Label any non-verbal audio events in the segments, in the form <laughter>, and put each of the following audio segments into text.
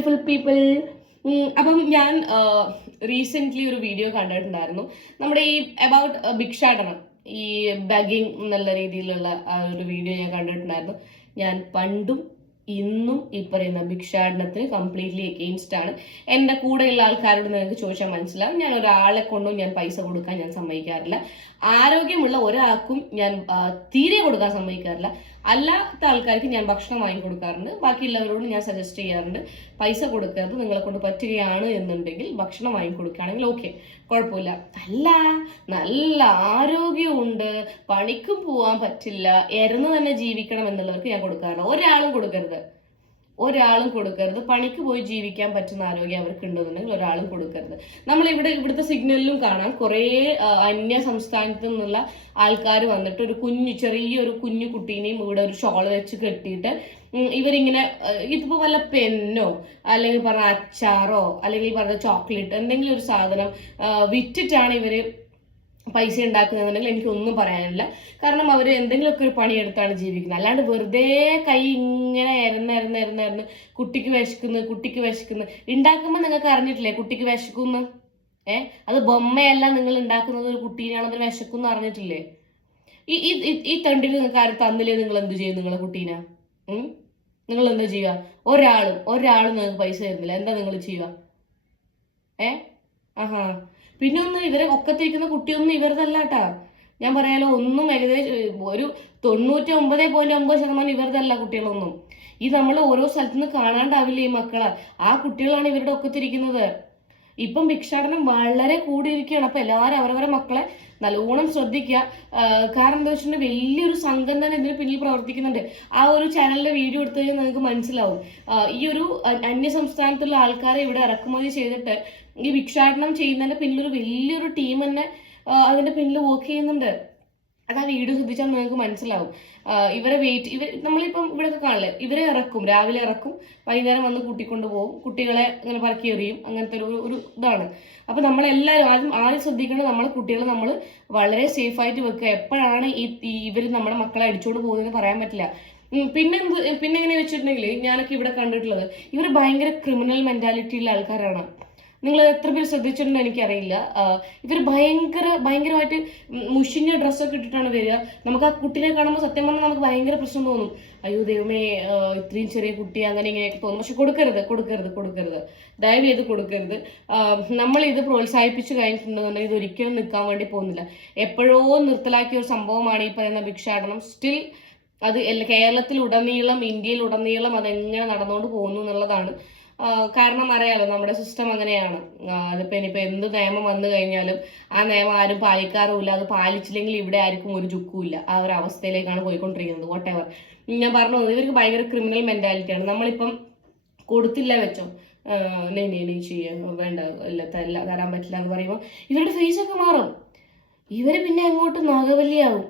Beautiful people അപ്പം ഞാൻ recently ഒരു വീഡിയോ കണ്ടിട്ടുണ്ടായിരുന്നു. നമ്മുടെ ഈ അബൌട്ട് ഭിക്ഷാടനം ഈ ബഗിങ് എന്നുള്ള രീതിയിലുള്ള ആ ഒരു വീഡിയോ ഞാൻ കണ്ടിട്ടുണ്ടായിരുന്നു. ഞാൻ പണ്ടും ഇന്നും ഈ പറയുന്ന ഭിക്ഷാടനത്തിന് കംപ്ലീറ്റ്ലി എഗെയിൻസ്റ്റ് ആണ്. എന്റെ കൂടെയുള്ള ആൾക്കാരോട് നിങ്ങൾക്ക് ചോദിച്ചാൽ മനസ്സിലാവും. ഞാൻ ഒരാളെ കൊണ്ടും ഞാൻ പൈസ കൊടുക്കാൻ ഞാൻ സമ്മതിക്കാറില്ല. ആരോഗ്യമുള്ള ഒരാൾക്കും ഞാൻ തീരെ കൊടുക്കാൻ സമ്മതിക്കാറില്ല. അല്ലാത്ത ആൾക്കാർക്ക് ഞാൻ ഭക്ഷണം വാങ്ങി കൊടുക്കാറുണ്ട് ബാക്കിയുള്ളവരോട് ഞാൻ സജസ്റ്റ് ചെയ്യാറുണ്ട്. പൈസ കൊടുക്കരുത് നിങ്ങളെ കൊണ്ട് പറ്റുകയാണ് എന്നുണ്ടെങ്കിൽ ഭക്ഷണം വാങ്ങി കൊടുക്കുകയാണെങ്കിൽ ഓക്കെ കുഴപ്പമില്ല. അല്ല നല്ല ആരോഗ്യമുണ്ട്. പണിക്കും പോവാൻ പറ്റില്ല. എരന്ന് തന്നെ ജീവിക്കണം എന്നുള്ളവർക്ക് ഞാൻ കൊടുക്കാറില്ല. ഒരാളും കൊടുക്കരുത്. ഒരാളും കൊടുക്കരുത്. പണിക്ക് പോയി ജീവിക്കാൻ പറ്റുന്ന ആരോഗ്യം അവർക്ക് ഉണ്ടെന്നുണ്ടെങ്കിൽ ഒരാളും കൊടുക്കരുത്. നമ്മൾ ഇവിടെ ഇവിടുത്തെ സിഗ്നലിലും കാണാം. കുറേ അന്യ സംസ്ഥാനത്ത് നിന്നുള്ള ആൾക്കാർ വന്നിട്ട് ഒരു കുഞ്ഞു ചെറിയൊരു കുഞ്ഞു കുട്ടീനെയും ഇവിടെ ഒരു ഷോൾ വെച്ച് കെട്ടിയിട്ട് ഇവരിങ്ങനെ ഇതിപ്പോ വല്ല പെന്നോ അല്ലെങ്കിൽ പറഞ്ഞ അച്ചാറോ അല്ലെങ്കിൽ പറഞ്ഞ ചോക്ലേറ്റ് എന്തെങ്കിലും ഒരു സാധനം വിറ്റിട്ടാണ് ഇവർ പൈസ ഉണ്ടാക്കുന്നതെന്നുണ്ടെങ്കിൽ എനിക്കൊന്നും പറയാനില്ല. കാരണം അവർ എന്തെങ്കിലുമൊക്കെ ഒരു പണിയെടുത്താണ് ജീവിക്കുന്നത്. അല്ലാണ്ട് വെറുതെ കൈ ഇങ്ങനെ ഇരന്ന് ഇരന്ന് ഇരന്ന് ഇരന്ന് കുട്ടിക്ക് വിശക്കുന്നു കുട്ടിക്ക് വിശക്കുന്നു. ഉണ്ടാക്കുമ്പോൾ നിങ്ങൾക്ക് അറിഞ്ഞിട്ടില്ലേ കുട്ടിക്ക് വിശക്കുന്നു? ഏ? അത് ബൊമ്മയല്ല നിങ്ങൾ ഉണ്ടാക്കുന്നത് ഒരു കുട്ടീനാണെന്ന് വിശക്കുന്നു അറിഞ്ഞിട്ടില്ലേ? ഈ ഈ- ഈ തണ്ടിൽ നിങ്ങൾക്ക് ആരും തന്നില്ലേ നിങ്ങൾ എന്ത് ചെയ്യും നിങ്ങളെ കുട്ടീനെ? നിങ്ങൾ എന്താ ചെയ്യുക? ഒരാളും ഒരാളും നിങ്ങൾക്ക് പൈസ തരുന്നില്ല. എന്താ നിങ്ങൾ ചെയ്യുക? ഏ? ആഹാ. പിന്നെ ഒന്ന് ഇവരെ ഒക്കത്തിരിക്കുന്ന കുട്ടിയൊന്നും ഇവരതല്ല കേട്ടാ ഞാൻ പറയാലോ ഒന്നും ഏകദേശം ഒരു തൊണ്ണൂറ്റി ഒമ്പത് പോയിന്റ് ഒമ്പത് ശതമാനം ഇവരതല്ല കുട്ടികളൊന്നും. ഇത് നമ്മൾ ഓരോ സ്ഥലത്തുനിന്ന് കാണാണ്ടാവില്ല ഈ മക്കളെ? ആ കുട്ടികളാണ് ഇവരുടെ ഒക്കത്തിരിക്കുന്നത്. ഇപ്പം ഭിക്ഷാടനം വളരെ കൂടിയിരിക്കുകയാണ്. അപ്പൊ എല്ലാവരും അവരവരെ മക്കളെ നല്ലോണം ശ്രദ്ധിക്കുക. കാരണം എന്താ വെച്ചിട്ടുണ്ടെങ്കിൽ വലിയൊരു സംഘം തന്നെ ഇതിന് പിന്നിൽ പ്രവർത്തിക്കുന്നുണ്ട്. ആ ഒരു ചാനലിന്റെ വീഡിയോ എടുത്തു കഴിഞ്ഞാൽ നിങ്ങൾക്ക് മനസ്സിലാവും. ഈ ഒരു അന്യ സംസ്ഥാനത്തുള്ള ആൾക്കാരെ ഇവിടെ ഇറക്കുമതി ചെയ്തിട്ട് ഈ ഭിക്ഷാടനം ചെയ്യുന്നതിന്റെ പിന്നിലൊരു വലിയൊരു ടീം തന്നെ അതിന്റെ പിന്നിൽ വർക്ക് ചെയ്യുന്നുണ്ട്. അത് ആ വീഡിയോ ശ്രദ്ധിച്ചാൽ നിങ്ങൾക്ക് മനസ്സിലാവും. ഇവരെ വെയിറ്റ് ഇവർ നമ്മളിപ്പം ഇവിടെയൊക്കെ കാണില്ലേ? ഇവരെ ഇറക്കും രാവിലെ ഇറക്കും വൈകുന്നേരം വന്ന് കൂട്ടിക്കൊണ്ട് പോകും കുട്ടികളെ ഇങ്ങനെ പറക്കി എറിയും അങ്ങനത്തെ ഒരു ഒരു ഇതാണ്. അപ്പൊ നമ്മളെല്ലാവരും ആദ്യം ആദ്യം ശ്രദ്ധിക്കേണ്ടത് നമ്മളെ കുട്ടികളെ നമ്മൾ വളരെ സേഫായിട്ട് വെക്കുക. എപ്പോഴാണ് ഈ ഇവർ നമ്മുടെ മക്കളെ അടിച്ചോണ്ട് പോകുന്നതെന്ന് പറയാൻ പറ്റില്ല. പിന്നെ പിന്നെ എങ്ങനെ വെച്ചിട്ടുണ്ടെങ്കിൽ ഞാനൊക്കെ ഇവിടെ കണ്ടിട്ടുള്ളത് ഇവർ ഭയങ്കര ക്രിമിനൽ മെന്റാലിറ്റി ഉള്ള ആൾക്കാരാണ്. നിങ്ങൾ എത്ര പേര് ശ്രദ്ധിച്ചിട്ടുണ്ടോ എനിക്കറിയില്ല. ഇവർ ഭയങ്കര ഭയങ്കരമായിട്ട് മുഷിഞ്ഞ ഡ്രസ്സൊക്കെ ഇട്ടിട്ടാണ് വരിക. നമുക്ക് ആ കുട്ടീനെ കാണുമ്പോൾ സത്യം പറഞ്ഞാൽ നമുക്ക് ഭയങ്കര പ്രശ്നം തോന്നും. അയ്യോ ദൈവമേ ഇത്രയും ചെറിയ കുട്ടി അങ്ങനെ ഇങ്ങനെയൊക്കെ തോന്നും. പക്ഷെ കൊടുക്കരുത് കൊടുക്കരുത് കൊടുക്കരുത്. ദയവ് ചെയ്ത് കൊടുക്കരുത്. നമ്മൾ ഇത് പ്രോത്സാഹിപ്പിച്ചു കഴിഞ്ഞിട്ടുണ്ടെന്നുണ്ടെങ്കിൽ ഇത് ഒരിക്കലും നിൽക്കാൻ വേണ്ടി പോകുന്നില്ല. എപ്പോഴോ നിർത്തലാക്കിയ ഒരു സംഭവമാണ് ഈ പറയുന്ന ഭിക്ഷാടനം. സ്റ്റിൽ അത് കേരളത്തിലുടനീളം ഇന്ത്യയിലുടനീളം അതെങ്ങനെ നടന്നുകൊണ്ട് പോകുന്നു എന്നുള്ളതാണ്. കാരണം അറിയാലോ നമ്മുടെ സിസ്റ്റം അങ്ങനെയാണ്. അതിപ്പോൾ അതിപ്പോ ഇനിയിപ്പോ എന്ത് നിയമം വന്നു കഴിഞ്ഞാലും ആ നിയമം ആരും പാലിക്കാറുമില്ല. അത് പാലിച്ചില്ലെങ്കിൽ ഇവിടെ ആർക്കും ഒരു ചുക്കുമില്ല. ആ ഒരു അവസ്ഥയിലേക്കാണ് പോയിക്കൊണ്ടിരിക്കുന്നത്. വോട്ട് എവർ ഞാൻ പറഞ്ഞു ഇവർക്ക് ഭയങ്കര ക്രിമിനൽ മെന്റാലിറ്റിയാണ് നമ്മളിപ്പം കൊടുത്തില്ല വെച്ചോ. നീ നീ ചെയ്യാൻ വേണ്ട. ഇല്ല തല്ല തരാൻ പറ്റില്ല എന്ന് പറയുമ്പോൾ ഇവരുടെ ഫേസ് ഒക്കെ മാറും. ഇവർ പിന്നെ അങ്ങോട്ട് നാഗവല്ലിയാവും.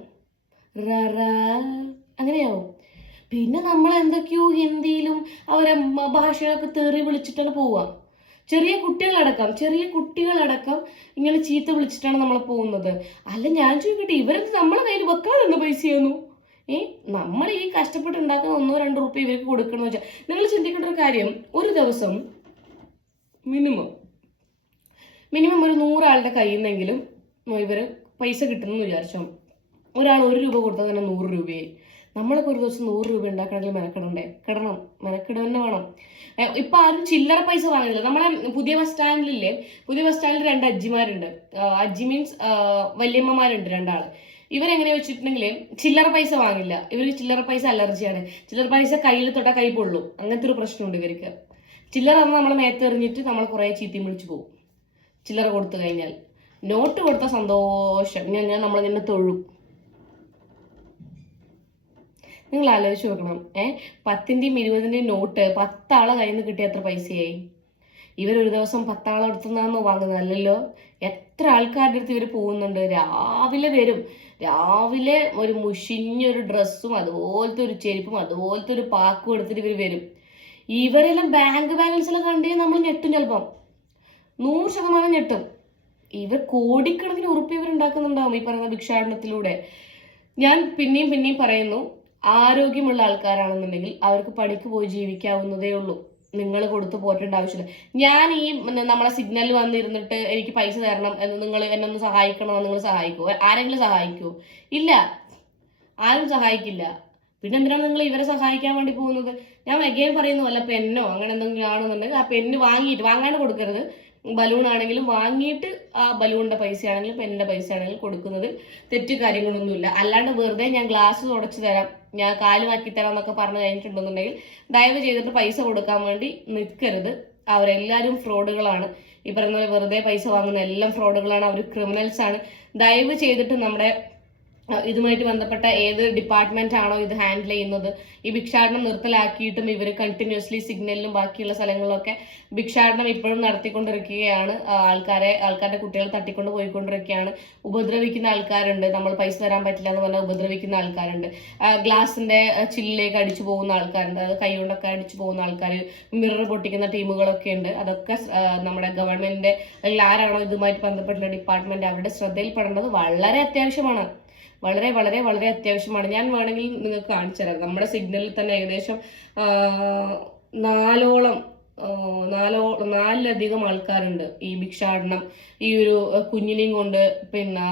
അങ്ങനെയാവും. പിന്നെ നമ്മൾ എന്തൊക്കെയോ ഹിന്ദിയിലും അവരെ ഭാഷകളൊക്കെ തെറി വിളിച്ചിട്ടാണ് പോവുക. ചെറിയ കുട്ടികളടക്കം ചെറിയ കുട്ടികളടക്കം ഇങ്ങനെ ചീത്ത വിളിച്ചിട്ടാണ് നമ്മൾ പോകുന്നത്. അല്ല ഞാൻ ചോദിക്കട്ടെ ഇവരെന്ത് നമ്മളെ കയ്യിൽ വെക്കാതെ എന്ത് പൈസ ചെയ്യുന്നു ഏ നമ്മൾ ഈ കഷ്ടപ്പെട്ട് ഉണ്ടാക്കുന്ന ഒന്നോ രണ്ടോ റുപ്യ ഇവർക്ക് കൊടുക്കണമെന്ന് വെച്ചാൽ നിങ്ങൾ ചിന്തിക്കേണ്ട ഒരു കാര്യം ഒരു ദിവസം മിനിമം മിനിമം ഒരു നൂറാളുടെ കയ്യിൽ നിന്നെങ്കിലും ഇവർ പൈസ കിട്ടുമെന്ന് വിചാരിച്ചോ. ഒരാൾ ഒരു രൂപ കൊടുത്താൽ തന്നെ നൂറ് രൂപയായി. നമ്മളൊക്കെ ഒരു ദിവസം നൂറ് രൂപ ഉണ്ടാക്കണമെങ്കിൽ മെനക്കെടണ്ടേ? കിടണം. മെനക്കെട് തന്നെ വേണം ഇപ്പം ആരും ചില്ലറ പൈസ വാങ്ങില്ല നമ്മളെ പുതിയ ബസ് സ്റ്റാൻഡിലില്ലേ പുതിയ ബസ് സ്റ്റാൻഡിൽ രണ്ട് അജ്ജിമാരുണ്ട്. അജ്ജി മീൻസ് വല്യമ്മമാരുണ്ട് രണ്ടാൾ. ഇവരെങ്ങനെ വെച്ചിട്ടുണ്ടെങ്കിൽ ചില്ലറ പൈസ വാങ്ങില്ല. ഇവർക്ക് ചില്ലറ പൈസ അലർജിയാണ്. ചില്ലറ പൈസ കയ്യിൽ തൊട്ടാൽ കൈ പൊള്ളും. അങ്ങനത്തെ ഒരു പ്രശ്നമുണ്ട് ഇവർക്ക്. ചില്ലറ അന്ന് നമ്മളെ മേത്തെറിഞ്ഞിട്ട് നമ്മൾ കുറേ ചീത്തയും വിളിച്ചു പോകും ചില്ലറ കൊടുത്തു കഴിഞ്ഞാൽ. നോട്ട് കൊടുത്ത സന്തോഷം. ഞാൻ നമ്മളിങ്ങനെ തൊഴും. നിങ്ങൾ ആലോചിച്ച് നോക്കണം. ഏഹ് പത്തിന്റെയും ഇരുപതിന്റെയും നോട്ട് പത്താളെ കയ്യിൽ നിന്ന് കിട്ടിയ എത്ര പൈസയായി. ഇവർ ഒരു ദിവസം പത്താളെ വാങ്ങുന്നത് അല്ലല്ലോ? എത്ര ആൾക്കാരുടെ അടുത്ത് ഇവർ പോകുന്നുണ്ട്? രാവിലെ വരും. രാവിലെ ഒരു മുഷിഞ്ഞൊരു ഡ്രസ്സും അതുപോലത്തെ ഒരു ചെരുപ്പും അതുപോലത്തെ ഒരു പാക്കും എടുത്തിട്ട് ഇവർ വരും. ഇവരെല്ലാം ബാങ്ക് ബാലൻസിലെ കണ്ടേ നമ്മൾ ഞെട്ടും ചിലപ്പം. നൂറ് ശതമാനം ഞെട്ടും. ഇവർ കോടിക്കണക്കിന് ഉറുപ്പ് ഇവർ ഉണ്ടാക്കുന്നുണ്ടാവും ഈ പറയുന്ന ഭിക്ഷാടനത്തിലൂടെ. ഞാൻ പിന്നെയും പിന്നെയും പറയുന്നു ആരോഗ്യമുള്ള ആൾക്കാരാണെന്നുണ്ടെങ്കിൽ അവർക്ക് പണിക്ക് പോയി ജീവിക്കാവുന്നതേ ഉള്ളൂ. നിങ്ങൾ കൊടുത്ത് പോറ്റേണ്ട ആവശ്യമില്ല. ഞാൻ ഈ നമ്മളെ സിഗ്നൽ വന്നിരുന്നിട്ട് എനിക്ക് പൈസ തരണം എന്ന് നിങ്ങൾ എന്നെ ഒന്ന് സഹായിക്കണമെന്ന് നിങ്ങൾ സഹായിക്കുമോ ആരെങ്കിലും സഹായിക്കുമോ ഇല്ല. ആരും സഹായിക്കില്ല. പിന്നെ എന്തിനാണ് നിങ്ങൾ ഇവരെ സഹായിക്കാൻ വേണ്ടി പോകുന്നത്? ഞാൻ എഗെയിൻ പറയുന്നു അല്ല പെന്നോ? അങ്ങനെ എന്തെങ്കിലും ആണെന്നുണ്ടെങ്കിൽ ആ പെന്ന് വാങ്ങിയിട്ട് വാങ്ങാണ്ട് കൊടുക്കരുത്. ബലൂൺ ആണെങ്കിലും വാങ്ങിയിട്ട് ആ ആണെങ്കിലും പൈസയാണെങ്കിലും പൈസ ആണെങ്കിലും കൊടുക്കുന്നത് തെറ്റ് കാര്യങ്ങളൊന്നുമില്ല. അല്ലാണ്ട് വെറുതെ ഞാൻ ഗ്ലാസ് തുടച്ചു തരാം ഞാൻ കാലുമാക്കി തരാം എന്നൊക്കെ പറഞ്ഞു കഴിഞ്ഞിട്ടുണ്ടെന്നുണ്ടെങ്കിൽ ദയവ് ചെയ്തിട്ട് പൈസ കൊടുക്കാൻ വേണ്ടി നിൽക്കരുത്. അവരെല്ലാവരും ഫ്രോഡുകളാണ്. ഈ പറയുന്ന വെറുതെ പൈസ വാങ്ങുന്ന എല്ലാം ഫ്രോഡുകളാണ്. അവർ ക്രിമിനൽസ് ആണ്. ദയവ് ചെയ്തിട്ട് നമ്മുടെ ഇതുമായിട്ട് ബന്ധപ്പെട്ട ഏത് ഡിപ്പാർട്ട്മെന്റ് ആണോ ഇത് ഹാൻഡിൽ ചെയ്യുന്നത്. ഈ ഭിക്ഷാടനം നിർത്തലാക്കിയിട്ടും ഇവർ കണ്ടിന്യൂസ്ലി സിഗ്നലിലും ബാക്കിയുള്ള സ്ഥലങ്ങളിലൊക്കെ ഭിക്ഷാടനം ഇപ്പോഴും നടത്തിക്കൊണ്ടിരിക്കുകയാണ്. ആൾക്കാരെ ആൾക്കാരുടെ കുട്ടികളെ തട്ടിക്കൊണ്ട് പോയിക്കൊണ്ടിരിക്കുകയാണ്. ഉപദ്രവിക്കുന്ന ആൾക്കാരുണ്ട്. നമ്മൾ പൈസ തരാൻ പറ്റില്ല എന്ന് പറഞ്ഞാൽ ഉപദ്രവിക്കുന്ന ആൾക്കാരുണ്ട്. ഗ്ലാസിന്റെ ചില്ലിലേക്ക് അടിച്ചു പോകുന്ന ആൾക്കാരുണ്ട്. അത് കൈ കൊണ്ടൊക്കെ അടിച്ചു പോകുന്ന ആൾക്കാർ മിറർ പൊട്ടിക്കുന്ന ടീമുകളൊക്കെ ഉണ്ട്. അതൊക്കെ നമ്മുടെ ഗവൺമെന്റിന്റെ അല്ലെങ്കിൽ ആരാണോ ഇതുമായിട്ട് ബന്ധപ്പെട്ടുള്ള ഡിപ്പാർട്ട്മെന്റ് അവരുടെ ശ്രദ്ധയിൽപ്പെടേണ്ടത് വളരെ അത്യാവശ്യമാണ്. വളരെ വളരെ വളരെ അത്യാവശ്യമാണ്. ഞാൻ വേണമെങ്കിൽ നിങ്ങൾക്ക് കാണിച്ചു തരാം. നമ്മുടെ സിഗ്നലിൽ തന്നെ ഏകദേശം നാലോളം നാലോ നാലിലധികം ആൾക്കാരുണ്ട് ഈ ഭിക്ഷാടനം. ഈ ഒരു കുഞ്ഞിനെയും കൊണ്ട് പിന്നെ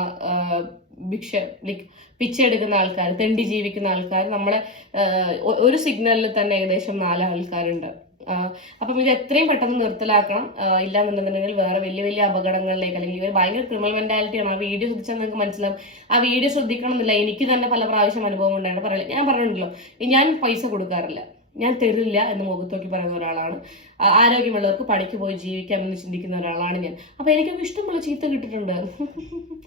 ഭിക്ഷ ലൈക്ക് പിച്ച എടുക്കുന്ന ആൾക്കാർ തെണ്ടി ജീവിക്കുന്ന ആൾക്കാർ നമ്മളെ ഒരു സിഗ്നലിൽ തന്നെ ഏകദേശം നാല് ആൾക്കാരുണ്ട്. അപ്പം ഇത് എത്രയും പെട്ടെന്ന് നിർത്തലാക്കണം ഇല്ല ഇല്ലാന്നുണ്ടെന്നുണ്ടെങ്കിൽ വേറെ വലിയ വലിയ അപകടങ്ങളിലേക്ക് അല്ലെങ്കിൽ ഇവർ ഭയങ്കര ക്രിമിനൽ മെന്റാലിറ്റിയാണ് ആ വീഡിയോ ശ്രദ്ധിച്ചാൽ നിങ്ങൾക്ക് മനസ്സിലാവും. ആ വീഡിയോ ശ്രദ്ധിക്കണം എന്നില്ല. എനിക്ക് തന്നെ പല പ്രാവശ്യം അനുഭവം ഉണ്ടായിട്ട് പറയില്ല ഞാൻ പറഞ്ഞിട്ടുണ്ടല്ലോ ഞാൻ പൈസ കൊടുക്കാറില്ല. ഞാൻ തരില്ല എന്ന് മുഖത്തോക്കി പറയുന്ന ഒരാളാണ്. ആരോഗ്യമുള്ളവർക്ക് പണിക്ക് പോയി ജീവിക്കാമെന്ന് ചിന്തിക്കുന്ന ഒരാളാണ് ഞാൻ. അപ്പോൾ എനിക്കൊക്കെ ഇഷ്ടമുള്ള ചീത്ത കിട്ടിയിട്ടുണ്ട്. <laughs>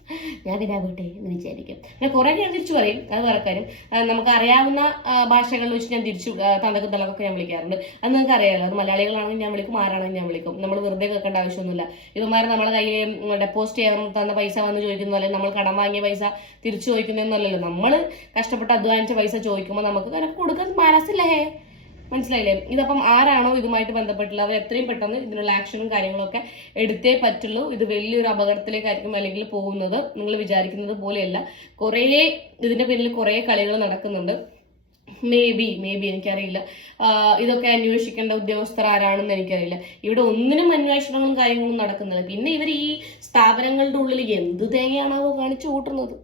ഞാൻ പിന്നെ പോട്ടെ എന്ന് വിചാരിക്കും. ഞാൻ കുറെ ഞാൻ തിരിച്ചു പറയും. അത് വേറെ കാര്യം. നമുക്ക് അറിയാവുന്ന ഭാഷകളിൽ വെച്ച് ഞാൻ തിരിച്ചു തന്തക്കും തലക്കൊക്കെ ഞാൻ വിളിക്കാറുണ്ട്. അത് നിങ്ങൾക്ക് അറിയാമല്ലോ അത് മലയാളികളാണെങ്കിൽ ഞാൻ വിളിക്കും ആരാണെങ്കിൽ ഞാൻ വിളിക്കും. നമ്മൾ വെറുതെ കേൾക്കേണ്ട ആവശ്യമൊന്നുമില്ല. ഇവന്മാർ നമ്മളെ കയ്യിൽ ഡെപ്പോസിറ്റ് ചെയ്യാൻ തന്ന പൈസ വന്ന് ചോദിക്കുന്നു അല്ലെങ്കിൽ നമ്മൾ കടം വാങ്ങിയ പൈസ തിരിച്ചു ചോദിക്കുന്നതെന്നല്ലല്ലോ. നമ്മൾ കഷ്ടപ്പെട്ട് അധ്വാനിച്ച പൈസ ചോദിക്കുമ്പോൾ നമുക്ക് കൊടുക്കാൻ മനസ്സില്ലേ? മനസ്സിലായില്ലേ? ഇതപ്പം ആരാണോ ഇതുമായിട്ട് ബന്ധപ്പെട്ടുള്ളത് അവർ എത്രയും പെട്ടെന്ന് ഇതിനുള്ള ആക്ഷനും കാര്യങ്ങളൊക്കെ എടുത്തേ പറ്റുള്ളൂ. ഇത് വലിയൊരു അപകടത്തിലേക്കായിരിക്കും അല്ലെങ്കിൽ പോകുന്നത്. നിങ്ങൾ വിചാരിക്കുന്നത് പോലെയല്ല. കുറേ ഇതിന്റെ പേരിൽ കുറേ കളികൾ നടക്കുന്നുണ്ട്. മേ ബി മേ ബി എനിക്കറിയില്ല. ഇതൊക്കെ അന്വേഷിക്കേണ്ട ഉദ്യോഗസ്ഥർ ആരാണെന്ന് എനിക്കറിയില്ല. ഇവിടെ ഒന്നിനും അന്വേഷണങ്ങളും കാര്യങ്ങളും നടക്കുന്നില്ല. പിന്നെ ഇവർ ഈ സ്ഥാപനങ്ങളുടെ ഉള്ളിൽ എന്ത് തേങ്ങയാണാവോ കാണിച്ചു കൂട്ടുന്നത്?